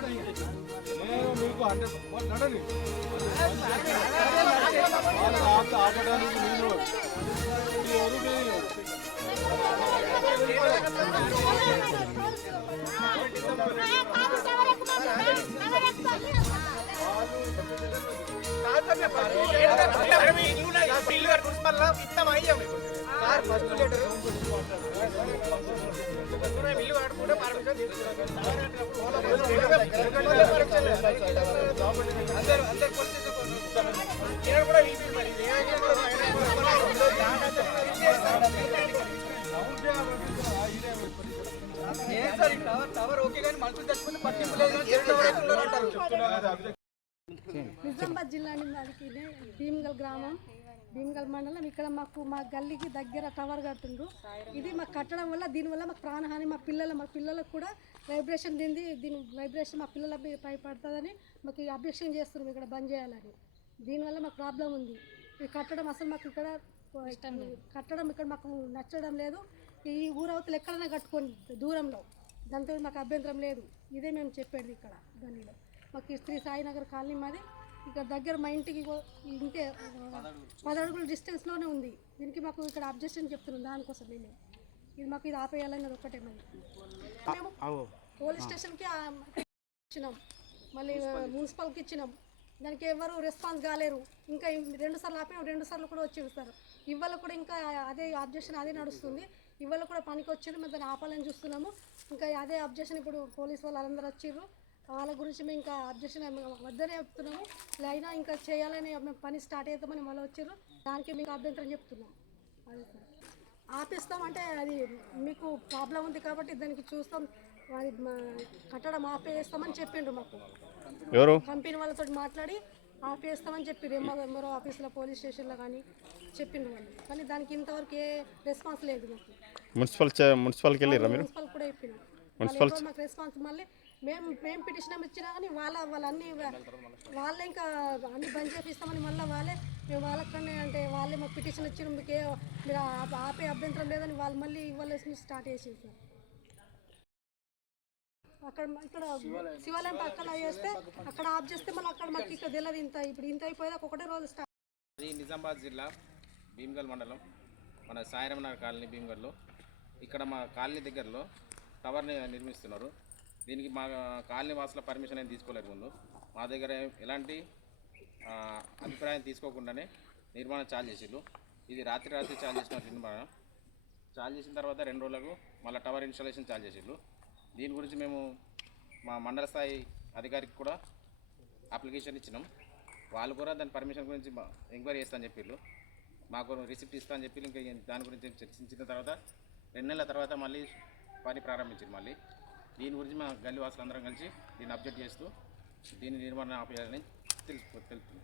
నేను మీకు 100 నడని ఆపడానికి నేను నిజామాబాద్ జిల్లా భీమ్గల్ గ్రామం, భీమ్గల్ మండలం. ఇక్కడ మా గల్లీకి దగ్గర టవర్ కట్టిండ్రు. ఇది మాకు కట్టడం వల్ల దీనివల్ల మాకు ప్రాణహాని, మా పిల్లలకు కూడా వైబ్రేషన్ దీని వైబ్రేషన్ మా పిల్లలపై పడుతుందని మాకు అబ్జెక్షన్ చేస్తున్నాం ఇక్కడ బంద్ చేయాలని. దీనివల్ల మాకు ప్రాబ్లం ఉంది. ఈ కట్టడం అసలు మాకు ఇక్కడ మాకు నచ్చడం లేదు. ఈ ఊరవతలు ఎక్కడైనా కట్టుకోండి దూరంలో, దాంతో మాకు అభ్యంతరం లేదు. ఇదే మేము చెప్పేది ఇక్కడ గల్లీలో. మాకు శ్రీ సాయినగర్ కాలనీ మాది. ఇక్కడ దగ్గర మా ఇంటికి ఇంతే 10 అడుగుల డిస్టెన్స్లోనే ఉంది. దీనికి మాకు ఇక్కడ అబ్జెక్షన్ చెప్తున్నాం. దానికోసం మేము ఇది ఆపేయాలన్నది ఒక్కటే. మేము పోలీస్ స్టేషన్కి ఇచ్చినాం, మళ్ళీ మున్సిపల్కి ఇచ్చినాం. దానికి ఎవరు రెస్పాన్స్ కాలేరు. ఇంకా 2 సార్లు ఆపినాం, 2 సార్లు కూడా వచ్చి ఇస్తారు. ఇవాళ కూడా ఇంకా అదే అబ్జెక్షన్ అదే నడుస్తుంది. ఇవాళ కూడా పనికి వచ్చారు, మేము దాన్ని ఆపాలని చూస్తున్నాము. ఇంకా అదే అబ్జెక్షన్ ఇప్పుడు పోలీస్ వాళ్ళు అందరూ వచ్చిర్రు. వాళ్ళ గురించి మేము ఇంకా అబ్జెక్షన్ వద్దనే చెప్తున్నాము. అయినా ఇంకా చేయాలని మేము పని స్టార్ట్ అవుతామని మళ్ళీ వచ్చారు. దానికి మీకు అభ్యంతరం చెప్తున్నాం. అదే సార్ ఆపేస్తామంటే అది మీకు ప్రాబ్లం ఉంది కాబట్టి దానికి చూస్తాం, అది కట్టడం ఆపేస్తామని చెప్పిండ్రు. మాకు ఎవరు కంపెనీ వాళ్ళతో మాట్లాడి ఆపేస్తామని చెప్పారు. ఎంఆర్ఓ ఆఫీస్లో పోలీస్ స్టేషన్లో కానీ చెప్పిండ్రు వాళ్ళు. కానీ దానికి ఇంతవరకు ఏ రెస్పాన్స్ లేదు. మాకు మున్సిపల్కి వెళ్ళిరా మీరు? మున్సిపల్ కూడా చెప్పిండ్రు. మాకు రెస్పాన్స్ మళ్ళీ మేము పిటిషన్ ఇచ్చినా కానీ వాళ్ళే ఇంకా అన్ని బంద్ చేపిస్తామని మళ్ళీ మేము వాళ్ళకన్నా అంటే వాళ్ళే మాకు పిటిషన్ ఇచ్చిన మీరు ఆపే అభ్యంతరం లేదని వాళ్ళు మళ్ళీ ఇవ్వాల్సి స్టార్ట్ చేసింది సార్. ఇక్కడ శివాలయం పక్కన చేస్తే అక్కడ ఆఫ్ చేస్తే మళ్ళీ అక్కడ మాకు ఇక్కడ తెలియదు. ఇంత అయిపోయేదాకా ఒకటే రోజు స్టార్ట్. నిజామాబాద్ జిల్లా భీమ్గల్ మండలం, మన సాయిరామనగర్ కాలనీ భీమ్గల్లో. ఇక్కడ మా కాలనీ దగ్గరలో టవర్ని నిర్మిస్తున్నారు. దీనికి మా కాలనీ వాసుల పర్మిషన్ ఏం తీసుకోలేదు. ముందు మా దగ్గర ఎలాంటి అభిప్రాయం తీసుకోకుండానే నిర్మాణం చాలు చేసిళ్ళు. ఇది రాత్రి చాలు చేసిన నిర్మాణం. చాలు చేసిన తర్వాత 2 రోజులకు మళ్ళీ టవర్ ఇన్స్టాలేషన్ చాలు చేసిళ్ళు. దీని గురించి మేము మా మండల స్థాయి అధికారికి కూడా అప్లికేషన్ ఇచ్చినాం. వాళ్ళు కూడా దాని పర్మిషన్ గురించి ఎంక్వైరీ చేస్తా అని చెప్పిళ్ళు. మాకు రిసిప్ట్ ఇస్తా అని చెప్పి ఇంకా దాని గురించి చర్చించిన తర్వాత 2 నెలల తర్వాత మళ్ళీ పని ప్రారంభించింది. మళ్ళీ దీని గురించి మా గల్లీ వాసులు అందరం కలిసి దీన్ని అబ్జెక్ట్ చేస్తూ దీన్ని నిర్మాణం ఆపేయాలని తెలుపుతుంది.